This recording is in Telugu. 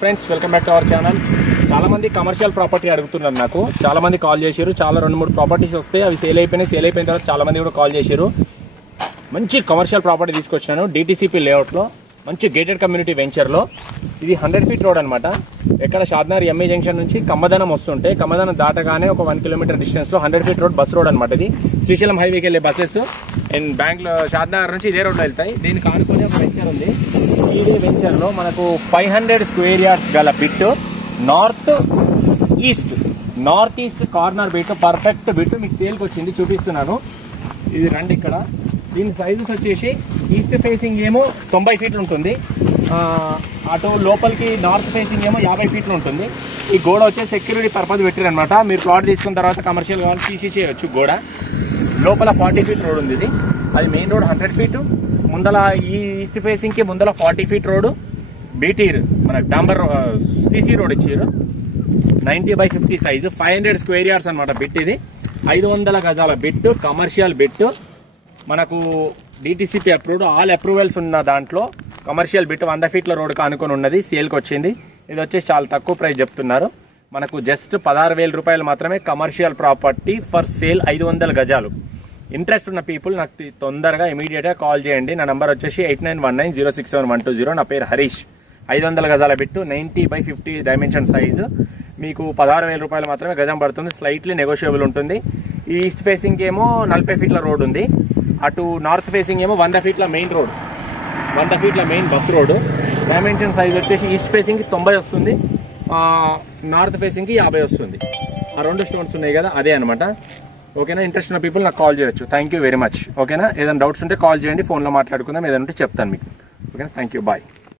Friends welcome back to our channel. చాలా మంది కమర్షియల్ ప్రాపర్టీ అడుగుతున్నారు. నాకు చాలా మంది కాల్ చేశారు. చాలా 2-3 ప్రాపర్టీస్ వస్తే అవి సేల్ అయిపోయిన తర్వాత చాలా మంది కూడా కాల్ చేశారు. మంచి కమర్షియల్ ప్రాపర్టీ తీసుకొచ్చినాను డిటిసిపి లేఅవుట్లో, మంచి గేటెడ్ కమ్యూనిటీ వెంచర్లో. ఇది 100 ఫీట్ రోడ్ అనమాట. ఎక్కడ షాద్నగర్ ఎంఏ జంక్షన్ నుంచి కమ్మదనం వస్తుంటే కమ్మదనం దాటగానే ఒక 1 కిలోమీటర్ డిస్టెన్స్ లో 100 ఫీట్ రోడ్ బస్ రోడ్ అనమాట. ఇది శ్రీశైలం హైవేకి వెళ్ళే బస్సెస్ షాద్నగర్ నుంచి ఇదే రోడ్లో వెళ్తాయి. దీనికి ఆనుకునే ఒక వెంచర్ ఉంది. ఇదే వెంచర్ లో మనకు 500 స్క్వేర్ యార్డ్స్ గల bit, north east corner bit, perfect bit మీకు సేల్కి వచ్చింది, చూపిస్తున్నాను. ఇది రండి. ఇక్కడ దీని సైజెస్ వచ్చేసి ఈస్ట్ ఫేసింగ్ ఏమో 90 ఫీట్లు ఉంటుంది, అటు లోపలికి నార్త్ ఫేసింగ్ ఏమో 50 ఫీట్లు ఉంటుంది. ఈ గోడ వచ్చే సెక్యూరిటీ పర్పస్ పెట్టారనమాట. మీరు ప్లాట్ తీసుకున్న తర్వాత కమర్షియల్ కావాలి తీసేసేయచ్చు. గోడ లోపల 40 ఫీట్ రోడ్ ఉంది. ఇది అది మెయిన్ రోడ్ 100 ఫీట్. ముందల ఈ ఈస్ట్ ఫేసింగ్ కి ముందల 40 ఫీట్ రోడ్, బీటీ మన డాంబర్ సిసి రోడ్ ఇచ్చారు. 90/50 సైజు, 500 స్క్వేర్ యార్డ్స్ అనమాట బిట్. ఇది 500 గజాల బిట్, కమర్షియల్ బిట్. మనకు డిటిసిపి అప్రూవ్డ్, ఆల్ అప్రూవల్స్ ఉన్న దాంట్లో కమర్షియల్ బిట్ 100 ఫీట్ల రోడ్కి అనుకుని ఉన్నది, సేల్కి వచ్చింది. ఇది వచ్చేసి చాలా తక్కువ ప్రైస్ చెప్తున్నారు. మనకు జస్ట్ 16,000 రూపాయలు మాత్రమే కమర్షియల్ ప్రాపర్టీ ఫర్ సేల్, 500 గజాలు. ఇంట్రెస్ట్ ఉన్న పీపుల్ నాకు తొందరగా ఇమీడియట్ గా కాల్ చేయండి. నా నంబర్ వచ్చేసి 8919067120. నా పేరు హరీష్. 500 గజాల బిట్టు, 90/50 డైమెన్షన్ సైజు. మీకు 16,000 రూపాయలు మాత్రమే గజం పడుతుంది. స్లైట్లీ నెగోషియబుల్ ఉంటుంది. ఈ ఈస్ట్ ఫేసింగ్ ఏమో 40 ఫీట్ల రోడ్ ఉంది. అటు నార్త్ ఫేసింగ్ ఏమో 100 ఫీట్ల మెయిన్ రోడ్, 100 ఫీట్ల main bus road. Dimension size వచ్చేసి ఈస్ట్ ఫేసింగ్ కి 90 వస్తుంది, నార్త్ ఫేసింగ్ కి 50 వస్తుంది. ఆ 2 స్టోన్స్ ఉన్నాయి కదా, అదే అనమాట. ఓకేనా? ఇంట్రెస్ట్ ఉన్న పీపుల్ నాకు కాల్ చేయొచ్చు. Thank you very much. ఓకేనా? ఏదైనా డౌట్స్ ఉంటే కాల్ చేయండి, ఫోన్లో మాట్లాడుకుందాం. ఏదైనా ఉంటే చెప్తాను మీకు. ఓకేనా? Thank you, bye.